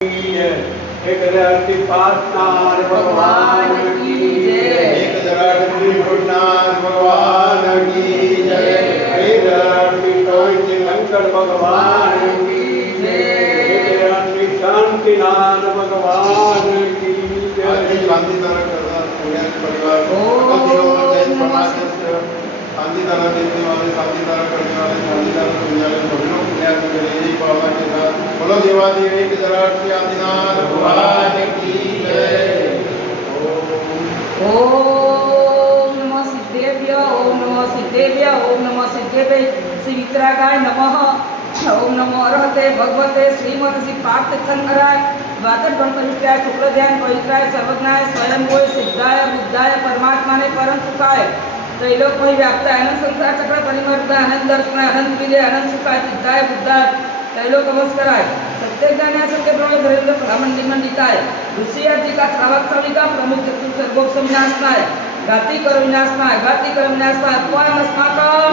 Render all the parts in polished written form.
एक आरती पार्टनर भगवान की जय। एक आरती पार्टनर भगवान की जय। एक आरती टोंटी शंकर भगवान की जय। एक आरती शांतिनाथ भगवान की जय। शांति तरह करना पुण्य परिवार शांति तरह देखने वाले, शांति तरह करने वाले, शांति तरह सुनने वाले सभी लोग पुण्यात्मा के लिए भावना के साथ बोलो देवा देवी के दरबार आदिनाथ भगवान की जय। ओम नमः सिद्धेभ्य, ओम नमः सिद्धेभ्य, ओम नमः सिद्धेभ्य श्री वितरागाय नमः। ओम नमो अरहते भगवते श्रीमद श्री पार्थ शंकराय द्वादश गणपतिष्ठाय शुक्ल ध्यान पवित्राय सर्वज्ञाय स्वयंभूय सिद्धाय बुद्धाय परमात्मा ने परम सुखाय त्रैलोक्य व्याप्ताय अनंत संसार चक्र परिवर्तन अनंत दर्शन अनंत विजय अनंत सुखाय सिद्धाय बुद्धाय त्रैलोक नमस्काराय सत्य ज्ञान सत्य प्रमोद धरेंद्र ब्राह्मण मंडिताय ऋषि आदि का श्रावक सभी का प्रमुख चतुर सर्वोप विनाशनाय घाती कर विनाशनाय घाती कर विनाशनाय स्वयं अस्माकं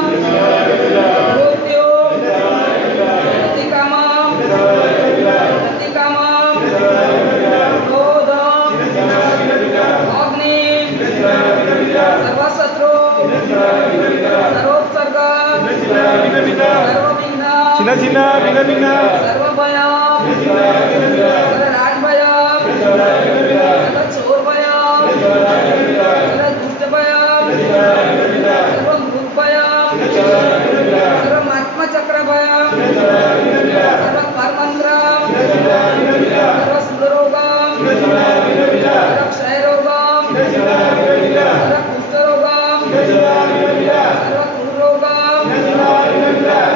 मृत्यु प्रतिकामं क्रोध अग्नि सर्वशत्रु सर्वोपसर्ग सर्वविघ्न सर्वभय सर्वराजभय सर्वचोरभय सर्वदुष्टभय सर्वमृगभय सर्वमात्मचक्रभय सर्वकर्मंत्र सर्वसुररोगं सर्वक्षयरोगं सर्वकुष्ठरोगं सर्वकुरोगं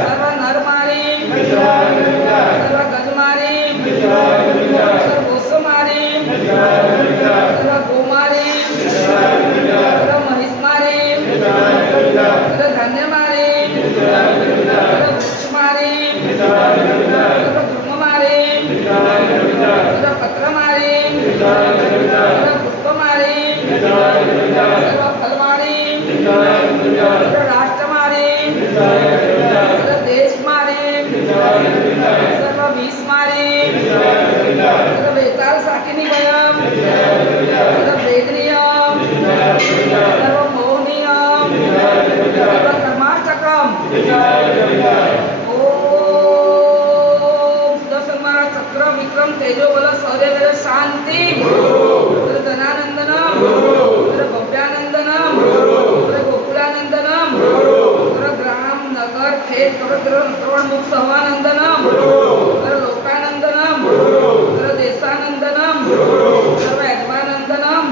सर्वनरमारी सर्वगजमारी सर्वगोसमारी सर्वगोमारी सर्वमहिषमारी सर्वधन्यमारी सर्ववृक्षमारी सर्वधूममारी सर्वपत्रमारी सर्वपुष्पमारी सर्वफलमारी सर्वराष्ट्रमारी सर्वदेशमारी सर्वविषमारी सर्ववेताल साकिनी भयम सर्ववेदनीयम सर्वमोहनीयम सर्वकर्माचक्रम ओम दर्शन महाराज चक्र विक्रम तेजो बल शौर्य वीर शांति धनानंदनम भव्यानंदनम गोकुलानंदनम ग्राम नगर खेत त्रोणमुख सहवानंदनम लोकानंदनम देशानंदनम सर्व यजमानंदनम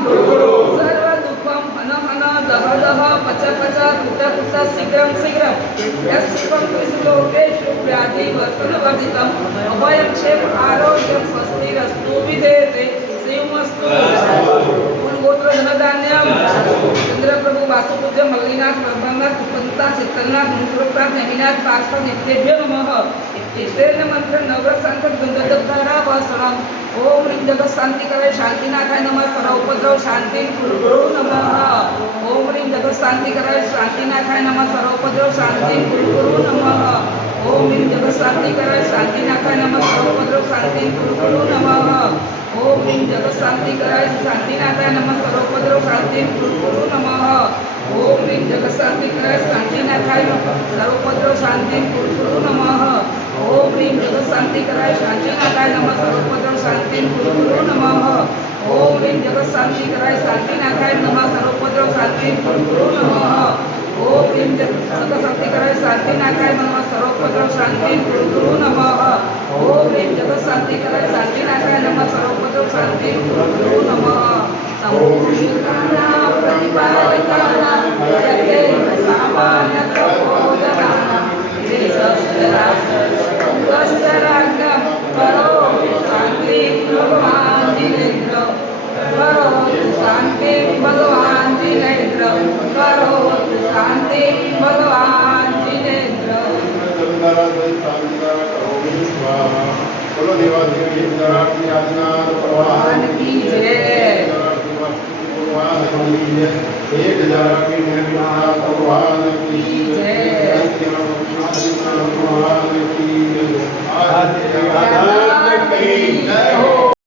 सर्व दुःखम हन हन दह दह पच पच कुट कुट शीघ्रं शीघ्रं यस्मिन् त्रिलोकेषु व्याधि वर्तन वर्धितम् अभयं क्षेम आरोग्यं स्वस्तिरस्तु विधेयते श्रीमस्तु गोत्र धनधान्यम चंद्रप्रभु वासुपूज्य मल्लिनाथ ब्रह्मनाथ पुष्पनाथ शीतलनाथ मुकुरनाथ नेमिनाथ पार्श्व नित्येभ्यो नमः इत्येतेन मंत्र नवरत संकट गंधदत्तारा वसनम ओम ह्रीं जगत शांति कराय शांतिनाथाय नमः सर्व उपद्रव शांति गुरु नमः ओम ह्रीं जगत शांति कराय शांतिनाथाय नमः सर्व उपद्रव शांति गुरु नमः ओम ह्रीं जगत शांति कराय शांतिनाथाय नमः सर्व उपद्रव शांति गुरु नमः ओम ह्रीं जगत शांति कराय शांतिनाथाय नमः सर्वोपद्रव शांति गुरु नमः ओम ह्रीं जगत शांति कराय शांतिनाथाय सर्वोपद्रव शांति गुरु नमः ओम ह्रीं जगत शांति कराय शांतिनाथाय नमः सर्वोपद्रव शांति गुरु नमः ओम ह्रीं जगत शांति कराय शांतिनाथाय नमः सर्वोपद्रव शांति गुरु नमः ओम ह्रीं जगत शांति कराय शांतिनाथाय नमः सर्वोपद्रव शांति गुरु नमः ओम ह्रीं जगत शांति कराय शांतिनाथाय नमः सर्वोपद्रव शांति गुरु नमः संपूर्णानां प्रतिपालकानां जगते सामान्य प्रबोधनानां देशस्यराष्ट्रं करो शांति भगवान जिनेन्द्र करो शांति भगवान जिनेन्द्र करो शांति भगवान जिनेन्द्र बोलो देवा देवी आदिनाथ भगवान की जय। ભગવાન કી જય. 1000 की निर्मला भगवान की जय. भगवान की जय. आदि आनंद की जय हो.